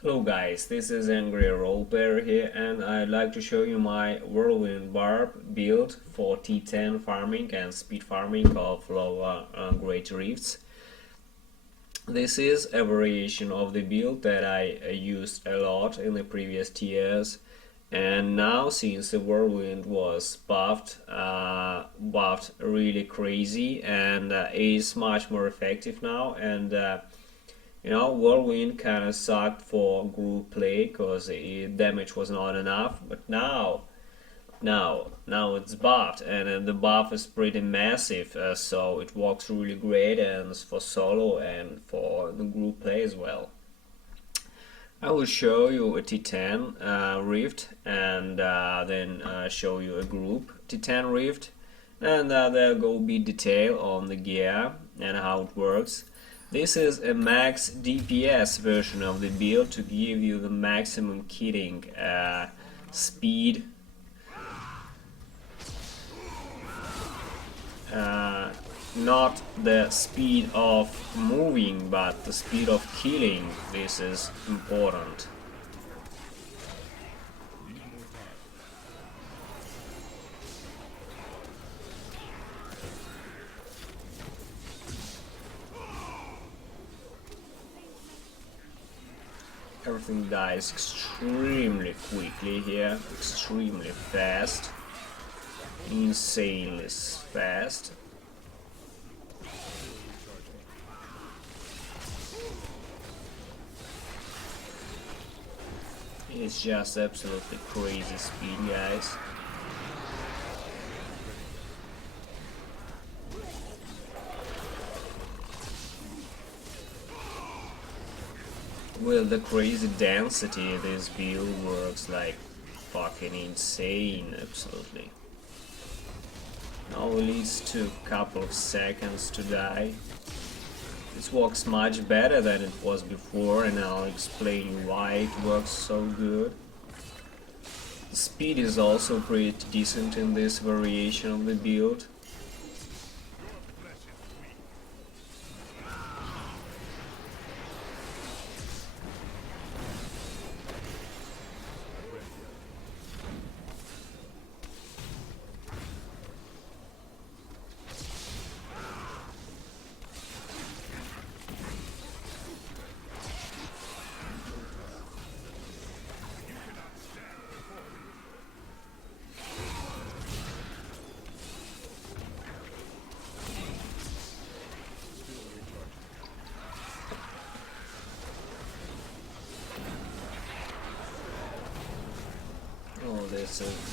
Hello guys, this is Angry Roleplayer here, and I'd like to show you my Whirlwind barb build for T10 farming and speed farming of lower great rifts. This is a variation of the build that I used a lot in the previous tiers, and now since the Whirlwind was buffed really crazy and is much more effective now, and Whirlwind kind of sucked for group play because the damage was not enough, but now it's buffed, and the buff is pretty massive, so it works really great and for solo and for the group play as well. I will show you a T10 rift and then show you a group T10 rift, and there will be detail on the gear and how it works. This is a max DPS version of the build to give you the maximum killing speed, not the speed of moving but the speed of killing. This is important. Everything dies extremely quickly here, extremely fast, insanely fast. It's just absolutely crazy speed, guys. With the crazy density, this build works like fucking insane, absolutely. Now it leads to a couple of seconds to die. This works much better than it was before, and I'll explain why it works so good. The speed is also pretty decent in this variation of the build.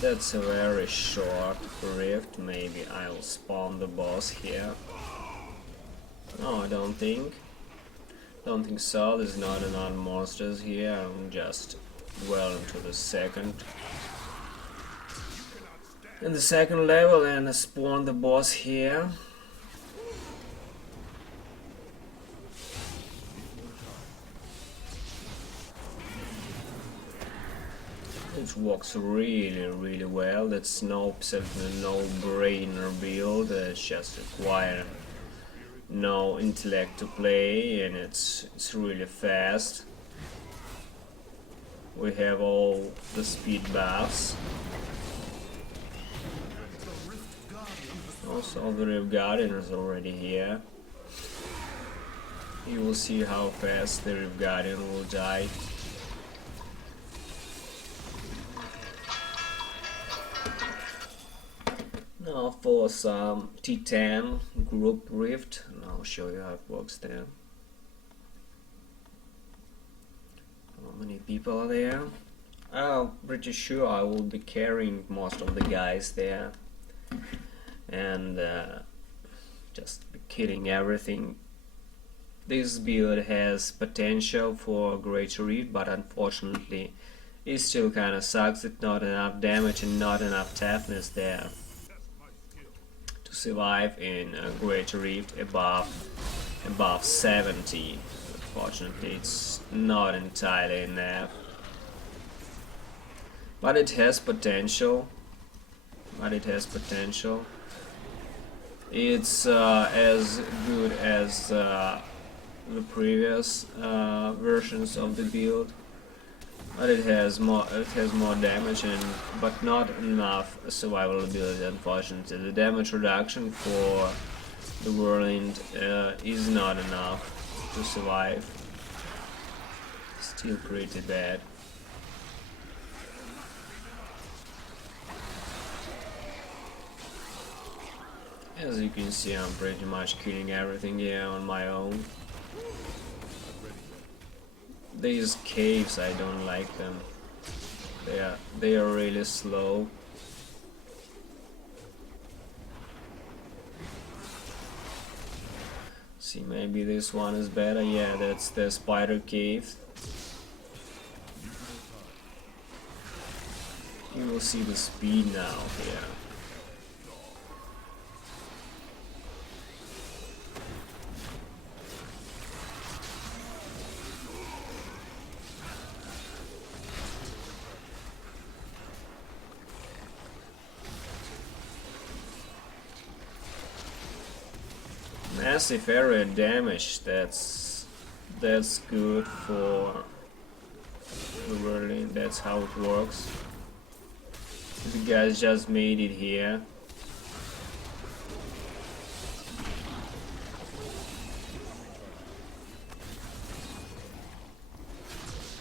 That's a very short rift. Maybe I'll spawn the boss here. No, I don't think so. There's not enough monsters here. I'm just well into the second level, and I spawn the boss here. It works really well. That's no no-brainer build. It's just require no intellect to play, and it's really fast. We have all the speed buffs. Also, the Rift Guardian is already here. You will see how fast the Rift Guardian will die. Now for some T10 group rift, and I'll show you how it works there. How many people are there? I'm pretty sure I will be carrying most of the guys there, and just be killing everything. This build has potential for great rift, but unfortunately it still kinda sucks. It's not enough damage and not enough toughness there survive in a great rift above 70. Unfortunately, it's not entirely enough, but it has potential. It's as good as the previous versions of the build. But it has more damage but not enough survivability, unfortunately. The damage reduction for the Whirlwind is not enough to survive. Still pretty bad. As you can see, I'm pretty much killing everything here on my own. These caves, I don't like them. They are really slow. See, maybe this one is better. Yeah, that's the spider cave. You will see the speed now here. Massive area damage, that's good for the Whirlwind, that's how it works. The guys just made it here.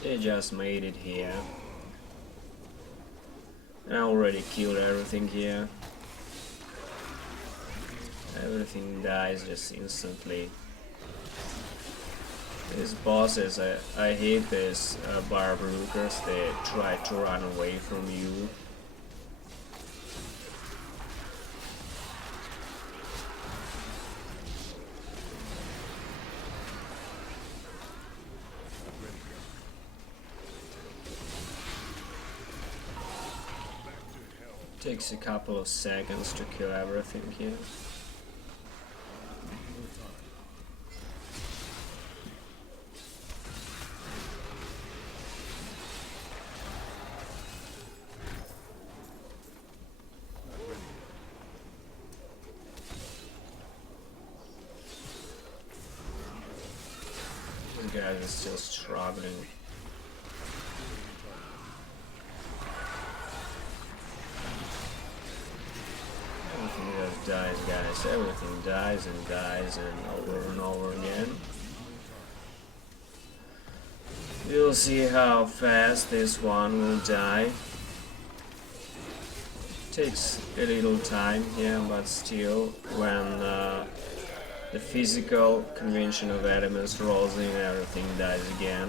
They just made it here. And I already killed everything here. Everything dies just instantly. These bosses, I hate these barb lookers. They try to run away from you. Takes a couple of seconds to kill everything here. This guy is still struggling. Everything just dies, guys. Everything dies and over again. We'll see how fast this one will die. Takes a little time here, but still, when the physical convention of elements rolls in, everything dies again.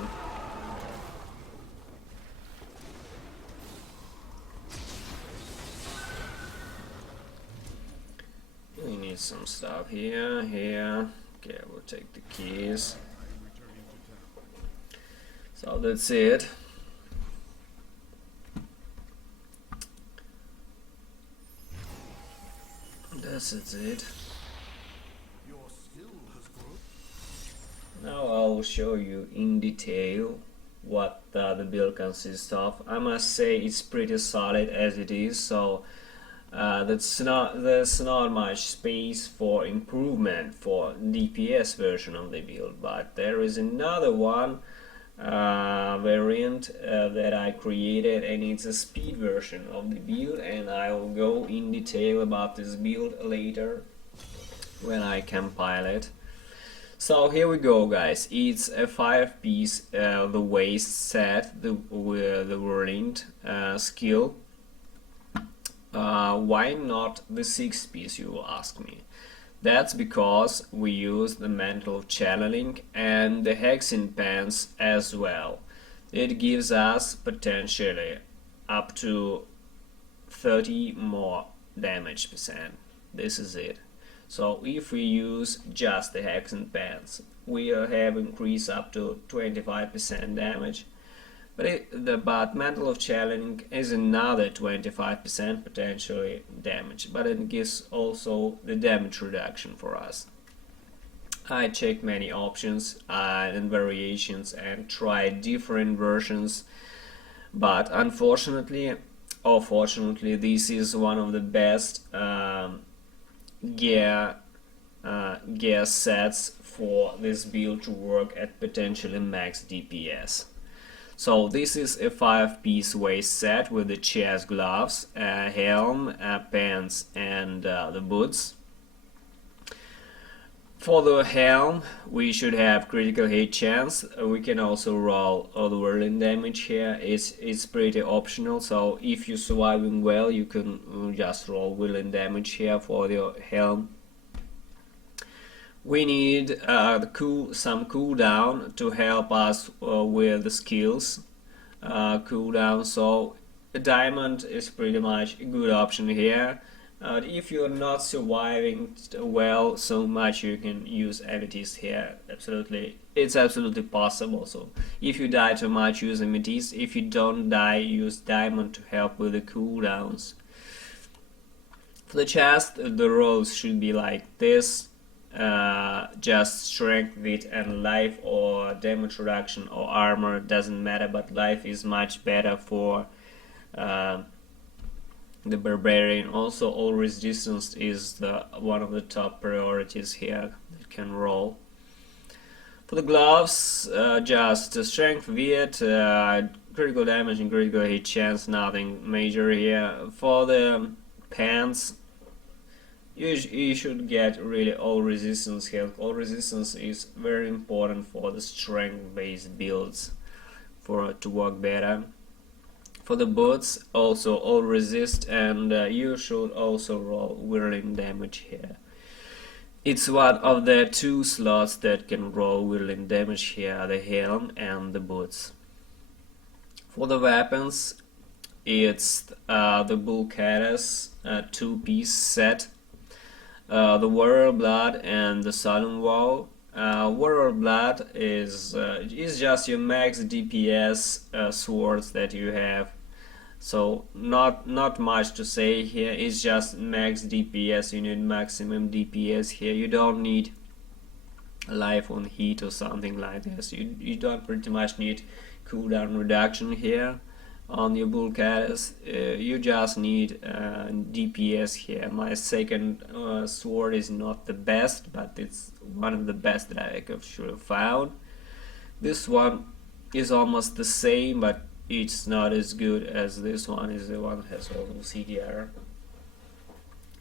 We need some stuff here. Okay, we'll take the keys. So that's it. That's it. Now I will show you in detail what the build consists of. I must say it's pretty solid as it is, so there's not much space for improvement for DPS version of the build, but there is another one variant that I created, and it's a speed version of the build, and I will go in detail about this build later when I compile it. So here we go, guys. It's a 5-piece the waist set, the Whirlwind skill. Why not the 6-piece, you will ask me? That's because we use the mental channeling and the hexing pants as well. It gives us potentially up to 30 more damage percent. This is it. So if we use just the hexing pants, we have increase up to 25% damage. But mental of channeling is another 25% potentially damage, but it gives also the damage reduction for us. I checked many options and variations and tried different versions, but unfortunately or fortunately, this is one of the best gear sets for this build to work at potentially max DPS. So this is a 5-piece waist set with the chest, gloves, helm, pants, and the boots. For the helm, we should have critical hit chance. We can also roll the whirling damage here. It's pretty optional, so if you're surviving well, you can just roll whirling damage here for the helm. We need some cooldown to help us with the skills cooldown, so a diamond is pretty much a good option here. If you're not surviving well so much, you can use amethyst here. It's absolutely possible. So if you die too much, use amethyst. If you don't die, use diamond to help with the cooldowns. For the chest, the rolls should be like this. Just strength, wit, and life, or damage reduction or armor, doesn't matter, but life is much better for the Barbarian. Also, all resistance is one of the top priorities here that can roll. For the gloves, just strength, wit, critical damage and critical hit chance, nothing major here. For the pants, you should get really all resistance health. All resistance is very important for the strength based builds to work better. For the boots, also all resist, and you should also roll whirling damage here. It's one of the 2 slots that can roll whirling damage here, the helm and the boots. For the weapons, it's the bull caddis 2-piece set. The warrior blood and the sudden wall. Warrior blood is just your max DPS swords that you have. So not much to say here. It's just max DPS. You need maximum DPS here. You don't need life on heat or something like this. You don't pretty much need cooldown reduction here on your bull caddis. You just need DPS here. My second sword is not the best, but it's one of the best that I should have found. This one is almost the same, but it's not as good as this one. Is the one that has also CDR.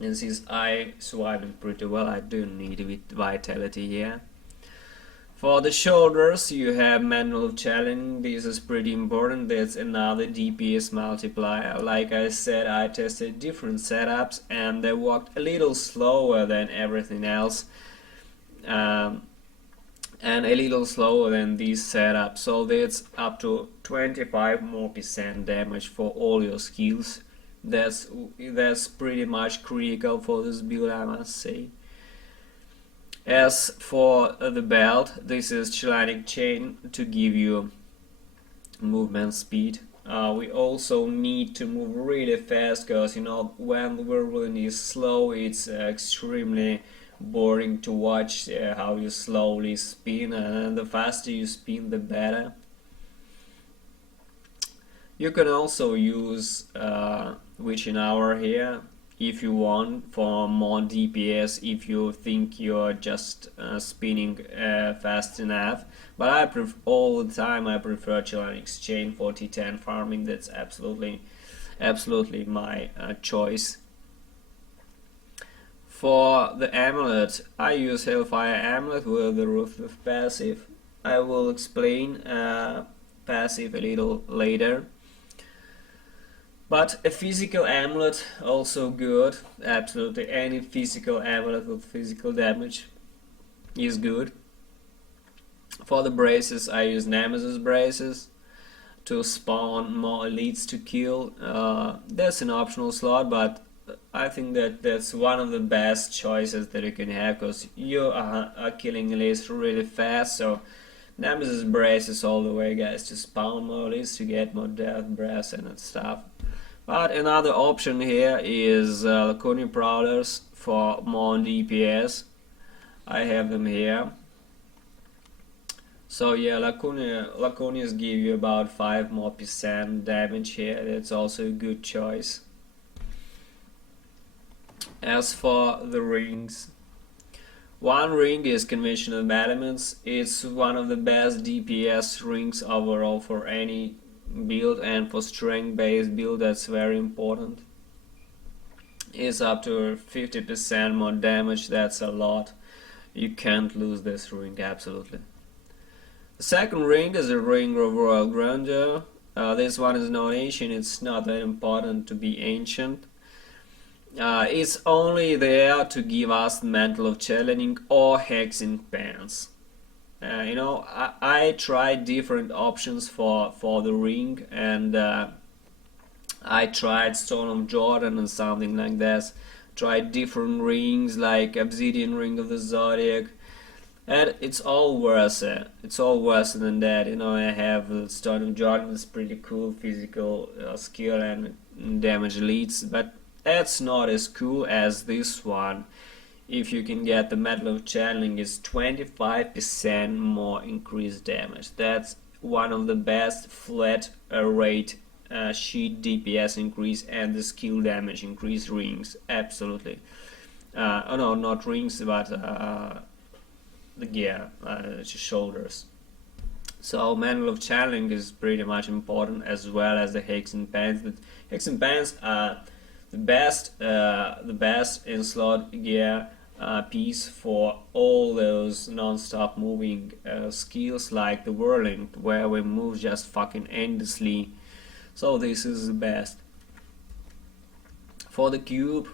And since I survived pretty well, I do need vitality here. For the shoulders, you have manual challenge. This is pretty important. That's another DPS multiplier. Like I said, I tested different setups and they worked a little slower than everything else, and a little slower than this setup. So that's up to 25% more damage for all your skills. That's pretty much critical for this build, I must say. As for the belt, this is Chelanic chain to give you movement speed. We also need to move really fast, because when the Whirlwind is slow, it's extremely boring to watch how you slowly spin, and the faster you spin, the better. You can also use witching hour here if you want for more DPS, if you think you're just spinning fast enough. But all the time I prefer Chelanic chain for T10 farming. That's absolutely my choice. For the amulet, I use Hellfire amulet with the Ruthless passive. I will explain passive a little later. But a physical amulet also good. Absolutely any physical amulet with physical damage is good. For the braces, I use Nemesis braces to spawn more elites to kill. That's an optional slot, but I think that's one of the best choices that you can have, because you are killing elites really fast. So Nemesis braces all the way, guys, to spawn more elites to get more death breaths and stuff. But another option here is Lacunia Prowlers for more DPS. I have them here. So yeah, Lacunias give you about 5% more damage here. That's also a good choice. As for the rings, One ring is conventional elements. It's one of the best DPS rings overall for any build, and for strength based build that's very important. It's up to 50% more damage. That's a lot. You can't lose this ring, absolutely. The second ring is a ring of royal grandeur. This one is not ancient. It's not that important to be ancient. It's only there to give us the mantle of channeling or hexing pants. I tried different options for the ring, and I tried Stone of Jordan and something like that. Tried different rings like Obsidian Ring of the Zodiac, and it's all worse. It's all worse than that. I have Stone of Jordan. It's pretty cool physical skill and damage leads, but that's not as cool as this one. If you can get the Metal of Channeling, is 25% more increased damage. That's one of the best flat rate sheet DPS increase and the skill damage increase rings. Absolutely. Oh no, not rings, but the gear, shoulders. So Manual of Channeling is pretty much important, as well as the Hexen Pants. The Hexen Pants are the best in slot gear piece for all those non-stop moving skills like the Whirlwind, where we move just fucking endlessly. So this is the best. For the cube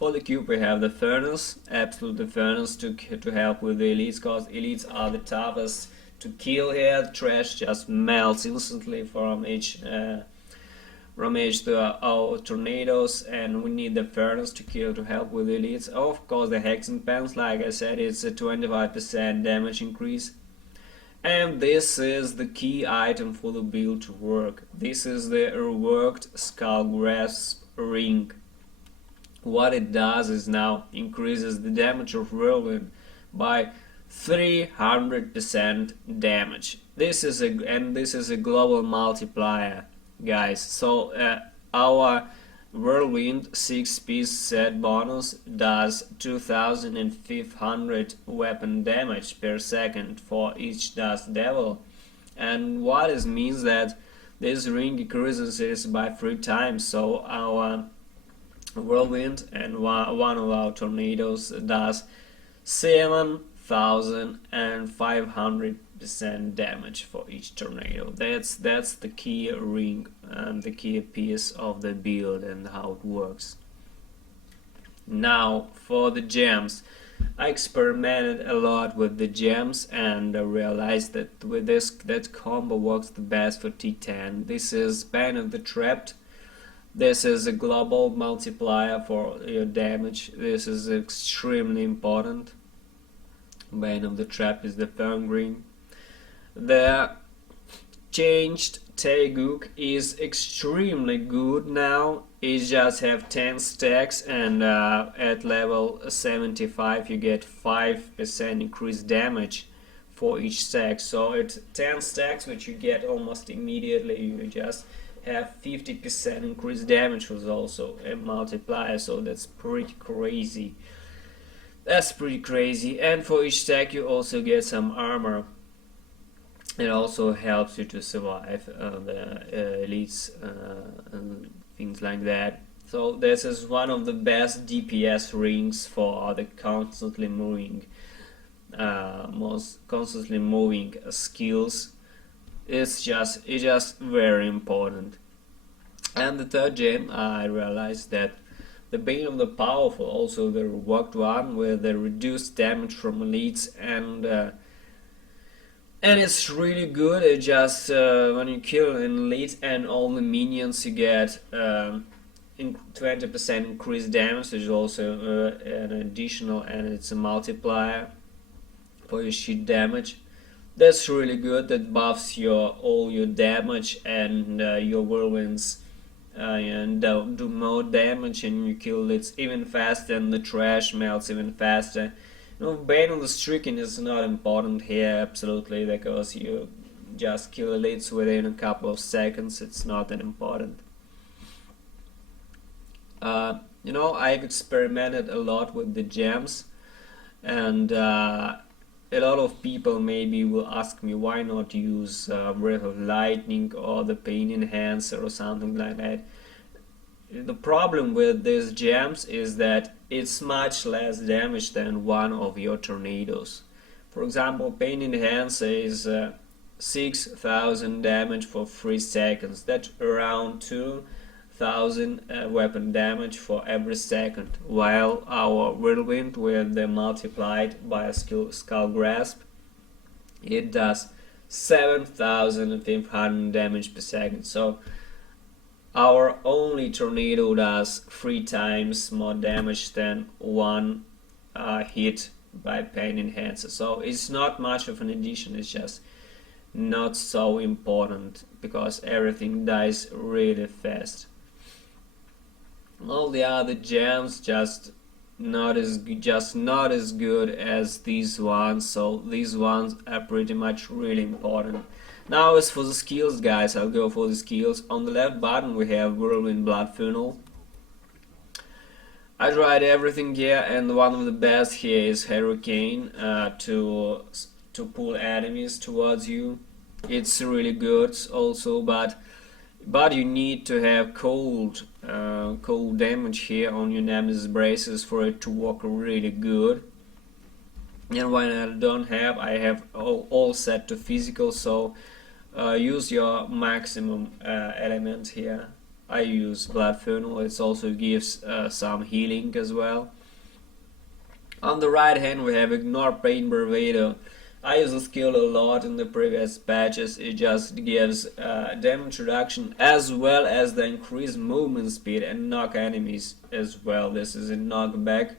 we have the Furnace, absolute Furnace to help with the elites, cause elites are the toughest to kill here. The trash just melts instantly from each to our tornadoes, and we need the Furnace to help with the elites. Of course the Hexen Pants, like I said, it's a 25% damage increase. And this is the key item for the build to work. This is the reworked Skull Grasp ring. What it does is now increases the damage of Whirlwind by 300% damage. This is a global multiplier, guys. So our Whirlwind 6-piece set bonus does 2500 weapon damage per second for each dust devil, and what it means that this ring increases it by 3 times. So our Whirlwind and one of our tornadoes does 7500% damage for each tornado. That's the key ring and the key piece of the build and how it works. Now for the gems, I experimented a lot with the gems and realized that with that combo works the best for T10. This is Bane of the Trapped. This is a global multiplier for your damage. This is extremely important. Bane of the Trap is the firm green. The changed Taeguk is extremely good now. It just have 10 stacks, and at level 75 you get 5% increased damage for each stack. So it's 10 stacks which you get almost immediately. You just have 50% increased damage, was also a multiplier, so that's pretty crazy. That's pretty crazy. And for each stack you also get some armor. It also helps you to survive the elites and things like that. So this is one of the best DPS rings for the constantly moving skills. It's just very important. And the third gem, I realized that the Bane of the Powerful, also the reworked one with the reduced damage from elites, and it's really good. It just when you kill an elite and all the minions, you get 20% increased damage. There's also an additional, and it's a multiplier for your sheet damage. That's really good. That buffs all your damage, and your whirlwinds and do more damage, and you kill it even faster, and the trash melts even faster. Bane on the Stricken is not important here, absolutely, because you just kill elites within a couple of seconds. It's not that important. I've experimented a lot with the gems, And a lot of people maybe will ask me why not use Breath of Lightning or the Pain Enhancer or something like that. The problem with these gems is that it's much less damage than one of your tornadoes. For example, Pain Enhancer is 6000 damage for 3 seconds. That's around 2000 weapon damage for every second, while our Whirlwind, with the multiplied by a skull grasp, it does 7500 damage per second. So our only tornado does 3 times more damage than one hit by Pain Enhancer. So it's not much of an addition, it's just not so important because everything dies really fast. All the other gems just not as good as these ones, so these ones are pretty much really important. Now as for the skills, guys, I'll go for the skills. On the left button we have Whirlwind Blood Funnel. I tried everything here, and one of the best here is Hurricane to pull enemies towards you. It's really good also, but you need to have cold damage here on your Nemesis braces for it to work really good. And when I don't have, I have all set to physical, so use your maximum element here. I use Blood Funnel, it also gives some healing as well. On the right hand we have Ignore Pain Bravado. I use the skill a lot in the previous patches. It just gives damage reduction as well as the increased movement speed and knock enemies as well. This is a knockback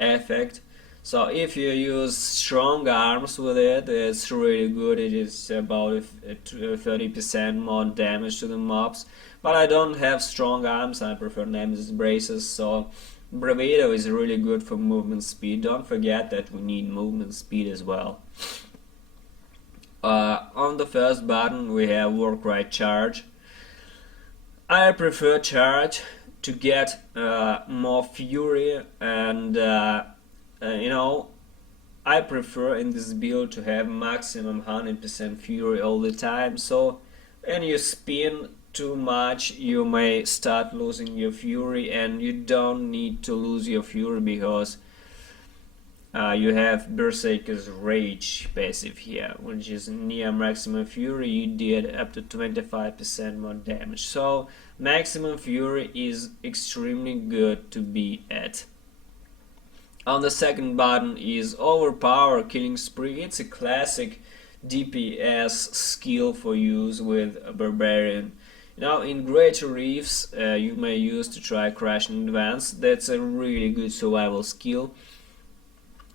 effect. So if you use strong arms with it, it's really good. It is about 30% more damage to the mobs. But I don't have strong arms, I prefer Nemesis braces, so Bravado is really good for movement speed. Don't forget that we need movement speed as well. On the first button we have Work Right Charge. I prefer Charge to get more fury, and you know, I prefer in this build to have maximum 100% fury all the time. So when you spin too much you may start losing your fury, and you don't need to lose your fury because you have Berserker's Rage passive here, which is near maximum fury. You did up to 25% more damage, so maximum fury is extremely good to be at. On the second button is Overpower Killing Spree. It's a classic DPS skill for use with a Barbarian. Now in Greater Reefs you may use to try Crash in advance. That's a really good survival skill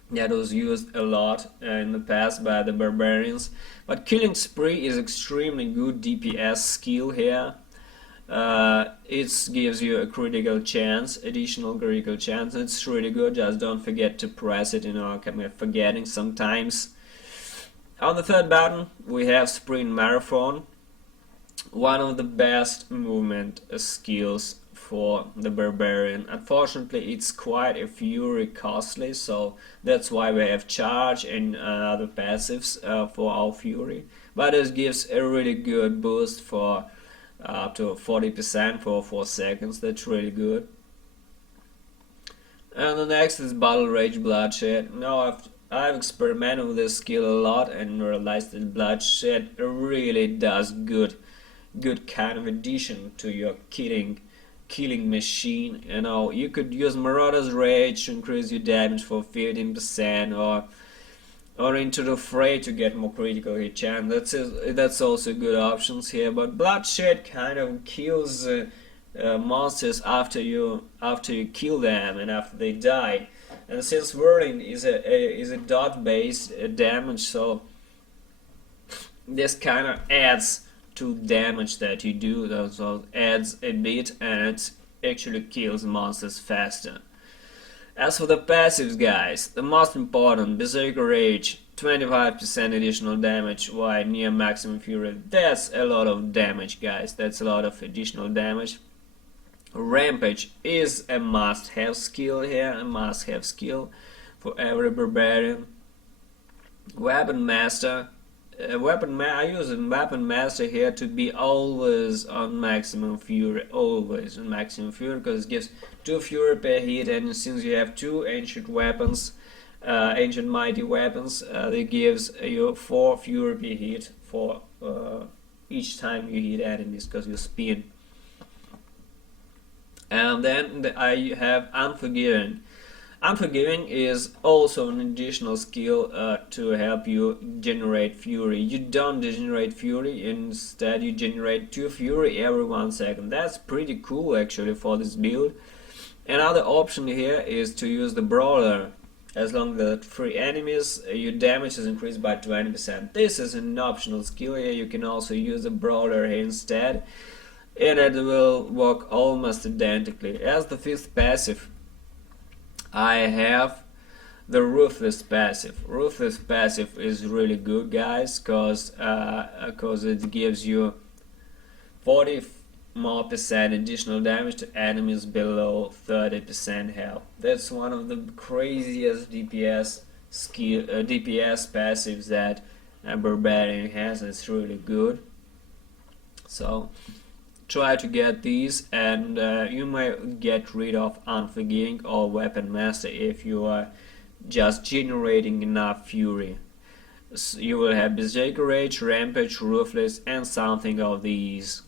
that was used a lot in the past by the Barbarians. But Killing Spree is extremely good DPS skill here. It gives you a critical chance, additional critical chance. It's really good, just don't forget to press it, you know, I'm forgetting sometimes. On the third button we have Sprint Marathon. One of the best movement skills for the Barbarian. Unfortunately it's quite a fury costly, so that's why we have Charge and other passives for our fury, but it gives a really good boost for up to 40% for 4 seconds. That's really good. And the next is Battle Rage Bloodshed. Now I've experimented with this skill a lot and realized that Bloodshed really does good kind of addition to your killing machine. You know, you could use Marauder's Rage to increase your damage for 15%, or Into the Fray to get more critical hit chance. That's also good options here. But Bloodshed kind of kills monsters after you kill them and after they die. And since Whirling is a dot-based damage, so this kind of adds to damage that you do, so adds a bit, and it actually kills monsters faster. As for the passives, guys, the most important, Berserker Rage, 25% additional damage while near maximum fury. That's a lot of damage, guys, that's a lot of additional damage. Rampage is a must-have skill here, for every barbarian. Weapon master. I use a weapon master here to be always on maximum fury, always on maximum fury, because it gives 2 fury per hit, and since you have 2 ancient weapons, ancient mighty weapons, it gives you 4 fury per hit for each time you hit enemies, because you spin. And then I have Unforgiving. Unforgiving is also an additional skill to help you generate fury. You don't generate fury, instead you generate 2 fury every 1 second. That's pretty cool actually for this build. Another option here is to use the brawler. As long as 3 enemies, your damage is increased by 20%. This is an optional skill here. You can also use the brawler here instead, and it will work almost identically. As the 5th passive, I have the Ruthless passive. Ruthless passive is really good, guys, cause it gives you 40% more additional damage to enemies below 30% health. That's one of the craziest DPS passives that a Barbarian has. It's really good. So try to get these, and you may get rid of Unforgiving or Weapon Master if you are just generating enough fury. So you will have Berserker Rage, Rampage, Ruthless, and something of these.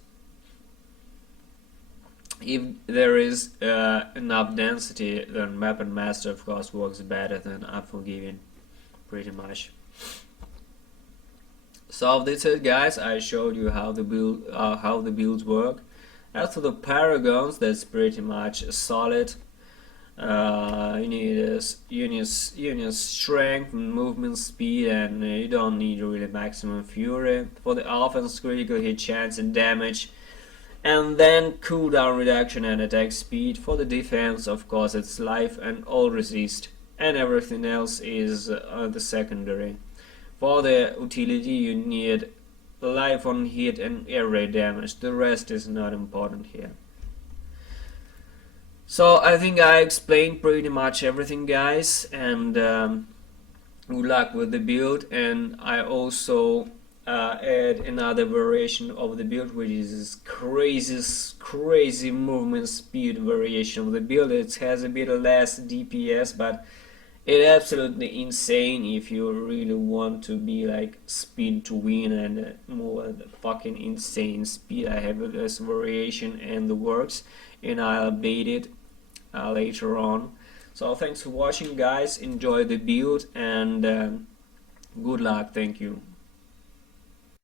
If there is enough density, then Weapon Master of course works better than Unforgiving, pretty much. So that's it, guys. I showed you how the builds work. As for the paragons, that's pretty much solid. You need strength, movement speed, and you don't need really maximum fury. For the offense, critical hit chance and damage, and then cooldown reduction and attack speed. For the defense, of course, it's life and all resist, and everything else is the secondary. For the utility, you need life on hit and air raid damage. The rest is not important here. So I think I explained pretty much everything, guys, and good luck with the build. And I also add another variation of the build, which is crazy movement speed variation of the build. It has a bit less DPS, but it's absolutely insane if you really want to be like speed to win and more fucking insane speed. I have this variation and the works, and I'll update it later on. So thanks for watching, guys. Enjoy the build, and good luck. Thank you.